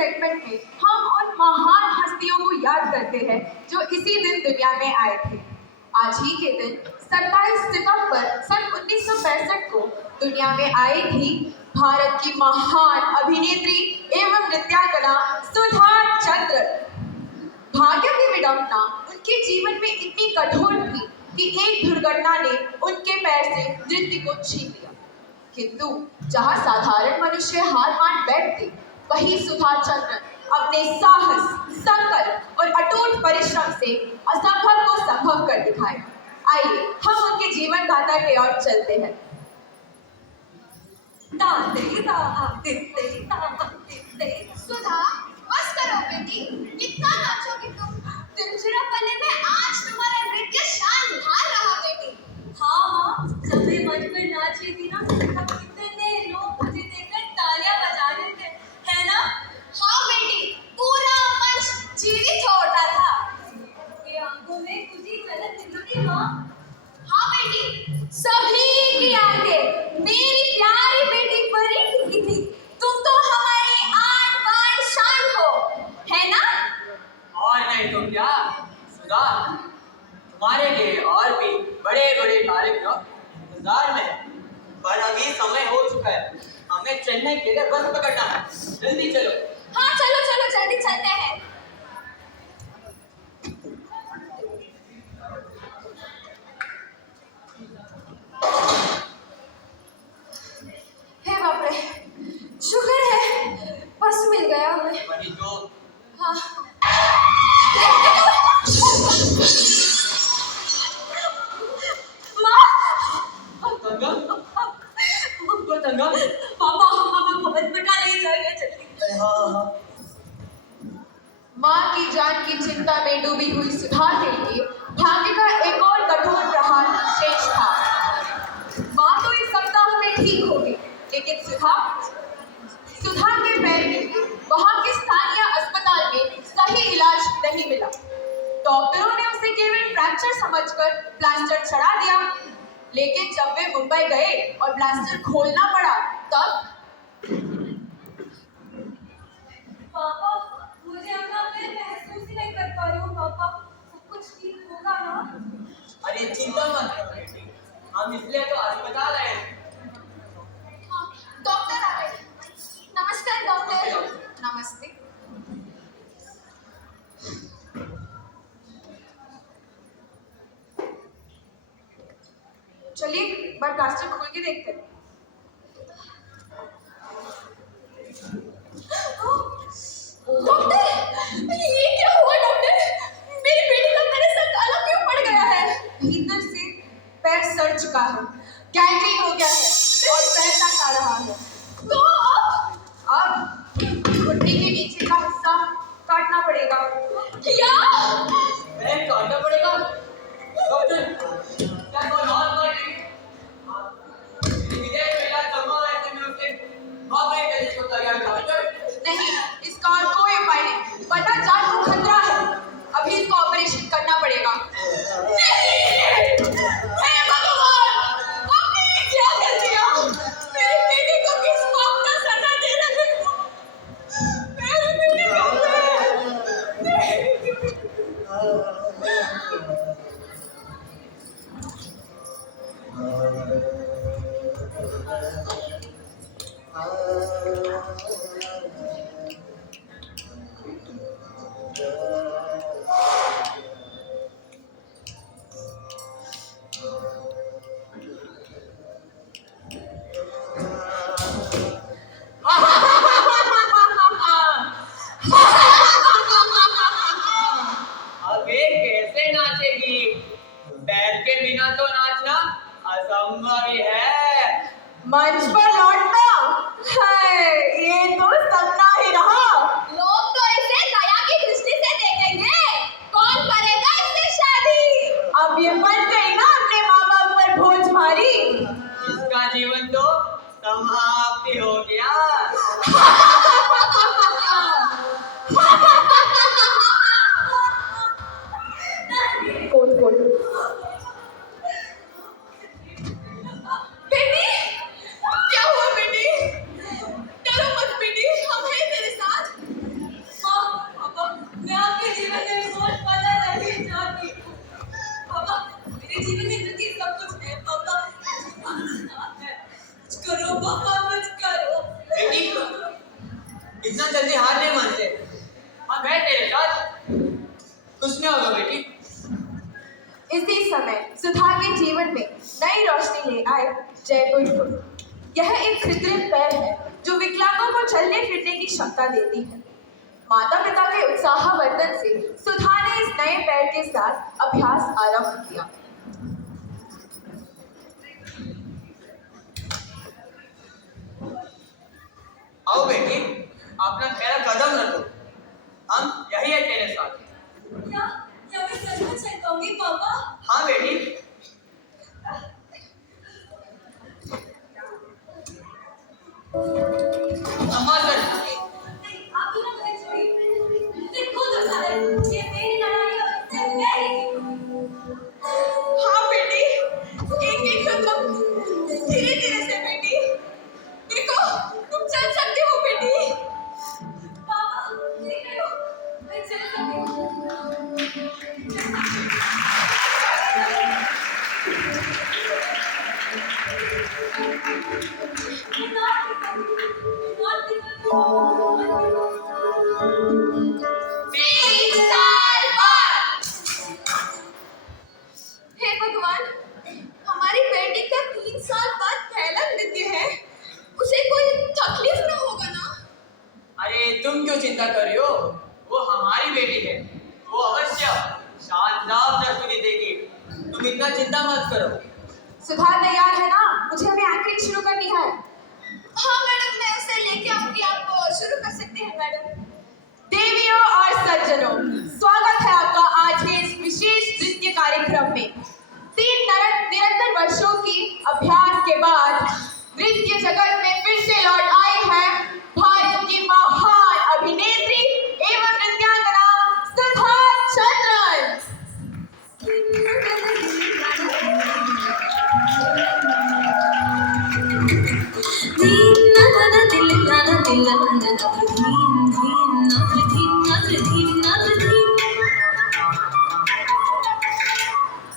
Segment में हम उन महान हस्तियों को याद करते हैं जो इसी दिन दुनिया में आए थे। आज ही के दिन 27 सितंबर सन 1965 को दुनिया में आई थी भारत की महान अभिनेत्री एवं नृत्यांगना सुधा चंद्रन। भाग्य की विडंबना उनके जीवन में इतनी कठोर थी कि एक दुर्घटना ने उनके पैर से नृत्य को छीन लिया। किंतु जहां साधारण मनुष्य हार मान बैठते, वहीं सुधा चंद्रन अपने साहस, संकल्प और अटूट परिश्रम से असंभव को संभव कर दिखाया। आइए हम उनके जीवन गाथा की ओर चलते हैं। सुधा, बस करो बेटी, कितना नाचोगी तुम? तिरुचिरापल्ली में आज तुम्हारा नृत्य शानदार रहा बेटी। हाँ, जब मैं मंच पर नाच रही थी ना, तब कितने लोग मुझे देखकर तालियां बजा रहे थे, है ना? हाँ बेटी, पूरा मंच जीवित हो उठा था। ये आंखों में खुशी झलक रही थी माँ। हाँ बेटी, सभी की आंखें मेरी प्यारी बेटी पर ही टिकी थी। तुम तो हमारी आन बान शान हो, है ना? और नहीं तो क्या सुधा, तुम्हारे लिए और भी बड़े बड़े कार्यक्रम इंतजार में, पर अभी समय हो चुका है। हमें चेन्नई के लिए बस पकड़ना है, जल्दी चलो। हाँ चलो चलो जल्दी चलते हैं। हे बाप रे, शुक्र है बस मिल गया हमें। वही तो। हाँ। तंगम, पापा हमें हॉस्पिटल ले जाइए जल्दी। माँ की जान की चिंता में डूबी हुई सुधा के लिए भाग्य का एक और कठोर प्रहार शेष था। माँ तो इस सप्ताह में ठीक होगी, लेकिन सुधा के पैर में वहां के स्थानीय अस्पताल में सही इलाज नहीं मिला। डॉक्टरों ने उसे केवल फ्रैक्चर समझकर प्लास्टर चढ़ा दिया, लेकिन जब वे मुंबई गए और प्लास्टर खोलना पड़ा, तब पापा, मुझे अपना पैर महसूस ही नहीं कर पा रही हूँ। पापा, सब कुछ ठीक होगा ना? अरे चिंता मत करो बेटी, हम इसलिए तो अस्पताल आए। हाँ, डॉक्टर आ गए। नमस्कार डॉक्टर। नमस्ते। चलिए एक बार प्लास्टर खोल के देखते हैं। डॉक्टर, ये क्या हुआ डॉक्टर? मेरी बेटी का मेरे सर काला क्यों पड़ गया है? भीतर से पैर सड़ चुका है, गैंग्रीन हो गया है और तैरना आ रहा है। तो अब घुटने के नीचे का हिस्सा काटना पड़ेगा। क्या? पैर काटना पड़ेगा? डॉक्टर, क्या कोई और कोई विदेश में इलाज करवा रहे थे, मैं उसे वाकई करने को तैयार था। नहीं, इसका और कोई उपाय नहीं, वरना जान को खतरा है। अभी इसको ऑपरेशन करना पड़ेगा। नहीं! हे भगवान! आपने ये क्या कर दिया? मेरी बेटी को किस पाप का सजा दे रहे हो? मेरी बेटी को इतना जल्दी हार नहीं मानते। हाँ मैं तेरे साथ, कुछ नहीं होगा बेटी। इसी समय सुधा के जीवन में नई रोशनी ले आए जयपुर फूल। यह एक कृत्रिम पैर है जो विकलांगों को चलने फिरने की क्षमता देती है। माता पिता के उत्साहवर्धन से सुधा ने इस नए पैर के साथ अभ्यास आरंभ किया। आओ बेटी, अपना पहला कदम रखो, हम यही है तेरे साथ। क्या मैं सचमुच चल पाऊंगी पापा? हाँ बेटी। संभाल कर। आप ही ना मुझे छोड़िए। फिर खुद उठा ले। ये मेरी लड़ाई है और इससे मैं ही जीतूंगी। हाँ बेटी, एक एक कदम धीरे धीरे से बेटी। देखो, तुम चल सकती हो बेटी। पापा, ठीक है लो। मैं चल सकती हूँ। हे भगवान, हमारी बेटी का 3 साल बाद पहला नृत्य है। उसे कोई तकलीफ ना होगा ना? अरे तुम क्यों चिंता कर रही हो? वो हमारी बेटी है, वो अवश्य शानदार प्रस्तुति देगी। तुम इतना चिंता मत करो। सुधा तैयार है ना? मुझे अभी एंकरिंग शुरू करनी है। हाँ मैडम, मैं उसे लेके आऊंगी। आप शुरू कर सकते हैं मैडम। देवियों और सज्जनों, स्वागत है आपका आज के इस विशेष नृत्य कार्यक्रम में। 3 निरंतर वर्षों की अभ्यास के बाद नृत्य जगत में फिर से लौट आई है भारत की महान अभिनेत्री एवं नृत्यांगना सुधा चंद्रन। दिल